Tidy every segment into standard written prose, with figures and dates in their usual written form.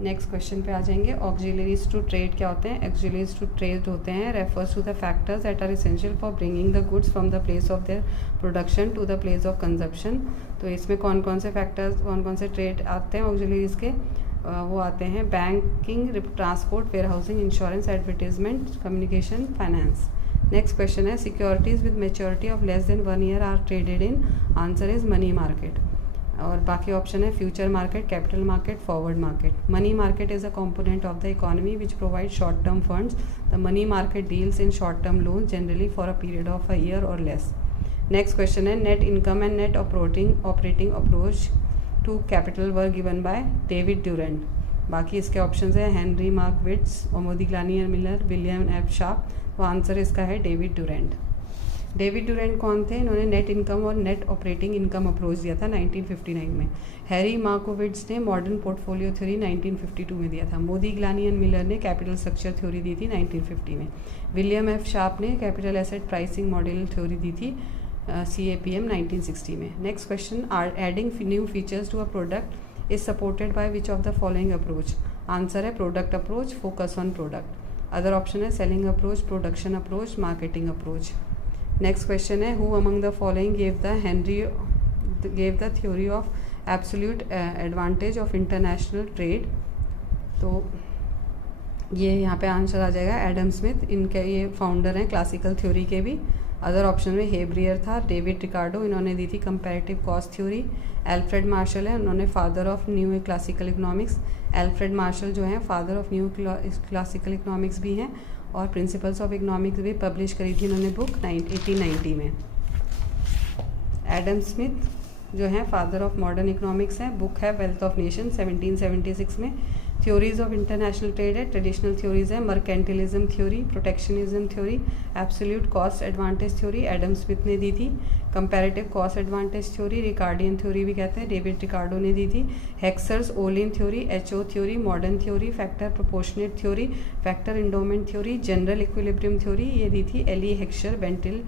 Next question पे आ जाएंगे। Auxiliaries to trade क्या होते हैं? ऑक्सिलरीज टू ट्रेड होते हैं refers to the factors that are essential for bringing the goods from the place of their production to the place of consumption. तो इसमें कौन कौन से फैक्टर्स, कौन कौन से ट्रेड आते हैं ऑक्सिलरीज के? वो आते हैं banking, transport, warehousing, insurance, advertisement, communication, finance. Next question है securities with maturity of less than 1 year are traded in. Answer is money market. और बाकी ऑप्शन है future market, capital market, forward market. Money market is a component of the economy which provide short term funds. The money market deals in short term loan generally for a period of a year और less. Next question है net income and net operating approach to capital were given by David Durand. बाकी इसके option है Henry Markowitz, Modigliani Miller, William F Sharpe. तो answer इसका है David Durand. David Durand कौन थे? इन्होंने नेट इनकम और नेट ऑपरेटिंग इनकम अप्रोच दिया था 1959 में। हैरी मार्कोविट्स ने मॉडर्न पोर्टफोलियो थ्योरी 1952 में दिया था। मोदिग्लानी एंड मिलर ने कैपिटल स्ट्रक्चर थ्योरी दी थी 1950 में। विलियम एफ शार्प ने capital asset pricing model theory दी थी CAPM 1960 में। Next question, are adding new features to a product is supported by which of the following approach. Answer है product approach, focus on product. Other option है selling approach, production approach, marketing approach. Next question है who among the following gave the theory of absolute advantage of international trade. तो ये यहाँ पे answer आ जाएगा Adam Smith. इनके ये founder हैं क्लासिकल थ्योरी के भी। अदर ऑप्शन में हेब्रियर था, डेविड रिकार्डो, इन्होंने दी थी comparative cost theory. Alfred Marshall है, उन्होंने father of new classical economics. Alfred Marshall जो हैं father of new classical economics भी हैं और प्रिंसिपल्स ऑफ इकोनॉमिक्स भी पब्लिश करी थी इन्होंने बुक 1890 में। एडम स्मिथ जो हैं फादर ऑफ मॉडर्न इकोनॉमिक्स हैं, बुक है वेल्थ ऑफ नेशन 1776 में। थ्योरीज ऑफ इंटरनेशनल ट्रेड है, ट्रेडिशनल थ्योरीज है mercantilism theory, protectionism theory, absolute cost advantage theory Adam Smith ने दी थी। Comparative cost advantage theory Ricardian theory भी कहते हैं, डेविड रिकार्डो ने दी थी। Heckscher Ohlin theory, HO theory, modern theory, factor proportionate theory, factor endowment theory, general equilibrium theory, ये दी थी एली हेक्सर बेंटिल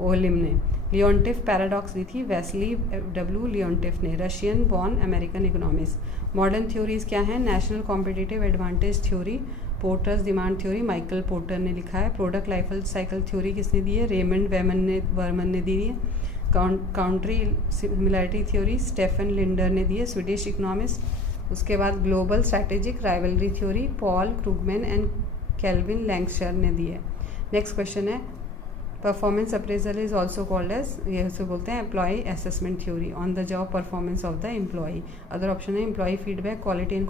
ओलिम ने। लियोन्टिफ पैराडॉक्स दी थी वेस्ली W लियोन्टिफ ने, Russian born American economist. Modern theories क्या हैं? National competitive advantage theory, porters demand theory, Michael porter ने लिखा है। प्रोडक्ट लाइफ साइकिल थ्योरी किसने दी है? रेमंड वर्मन ने दी है। Country similarity theory Stefan Linder ने दी है, स्वीडिश इकोनॉमिस्ट। उसके बाद global strategic rivalry theory Paul Krugman and Kelvin Lancaster ने दी है। नेक्स्ट क्वेश्चन है performance appraisal is also called as, ये उसे बोलते हैं employee assessment theory, on the job performance of the employee. Other option है एम्प्लॉय फीडबैक, क्वालिटी एंड